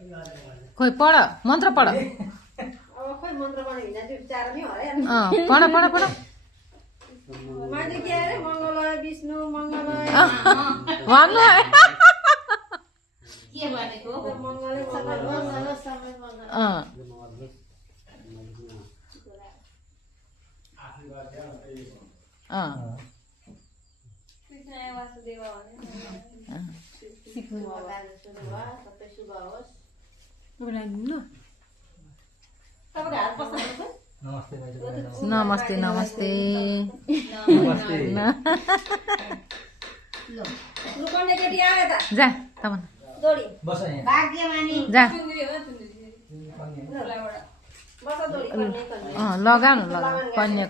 खोइ पढ मन्त्र पढ खोइ मन्त्र पढ्ने हिँड्दा त्यो चार नै हरे पढ पढ पढ मैले के अरे मङ्गलय विष्णु मङ्गलय भन्नु के भनेको मङ्गलय मङ्गल सबै मङ्गल कृष्ण वासुदेव सिक्नु सबै शुभ होस् तपाईँको हात पस्नु नमस्ते नमस्ते लुकन्ने केटी आयो त जा तमन दोडी भाग्यमानी जा बस दोडी कन्ने कन्ने लगाउनु लगाउनु कन्या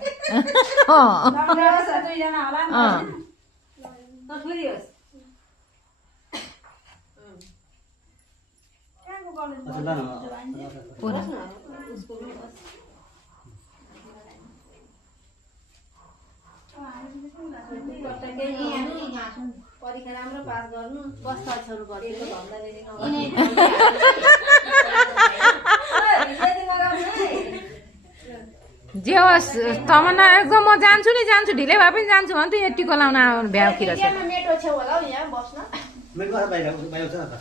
दुईजना होला नि छोरी होस् कहाँको कलेज पुरा परीक्षा राम्रो पास गर्नु बस्ता छोरी गर्नु भन्दा जे होस् तमन्ना एकदम म जान्छु नि जान्छु ढिलै भए पनि जान्छु भने त यो टिको लाउन भ्याउतिर छ मेट्रो छेउ होला हौ यहाँ बस्न मेरो बाहिर छ त